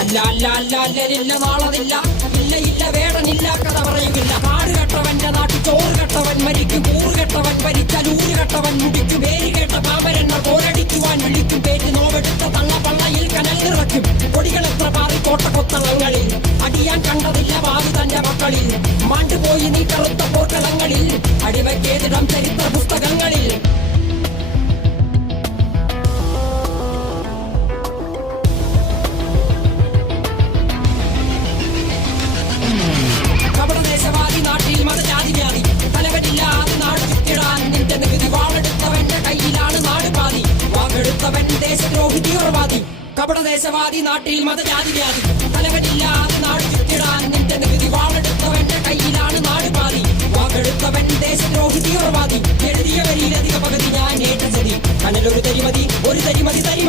അല്ല അല്ല അല്ല അല്ലലില്ല നാളതില്ല, ഇല്ല ഇല്ല വേടനില്ല കഥ പറയുകില്ല. കാട് കെട്ടവന്റെ നാട്ടിൽ ചോറ് കെട്ടവൻ മരിക്കും, കൂറ് കെട്ടവൻ ഭരിച്ചാൽ ഊര് കെട്ടവൻ മുടിക്കും. പേര് കേട്ട പാമ്പരെണ്ണ പോരടിക്കുവാൻ വിളിക്കും, പേറ്റ് നോവെടുത്ത തള്ള പള്ളയിൽ കനൽ നിറയ്ക്കും. കൊടികൾ എത്ര പാറി കോട്ടക്കൊത്തളങ്ങളിൽ, അടിയാൻ കണ്ടതില്ല ഭാവി തന്റെ മക്കളിൽ. മാണ്ടുപോയി നീ കറുത്ത പോർക്കളങ്ങളിൽ, അടിവയ്ക്കേതിടം ചരിത്ര പുസ്തകങ്ങളിൽ. കപടദേശവാദി നാട്ടിൽ മതജാതി വ്യാധി, തലവനില്ലാതെ നാട് ചുറ്റിടാൻ നിന്റെ നികുതി. വാളെടുത്തവന്റെ കയ്യിലാണ് നാട് പാതി, വാക്കെടുത്തവൻ ദേശദ്രോഹി തീവ്രവാദി. കപടദേശവാദി നാട്ടിൽ മതജാതി വ്യാധി, തലവനില്ലാതെ നാട് ചുറ്റിടാൻ നിന്റെ നികുതി. വാളെടുത്തവന്റെ കയ്യിലാണ് നാട് പാതി, വാക്കെടുത്തവൻ ദേശദ്രോഹി തീവ്രവാദി. എഴുതിയ വരിയിലധിക പകുതി ഞാൻ ഏറ്റ ചതി, കനലൊരു തരിമതി ഒരു തരിമതി തരി.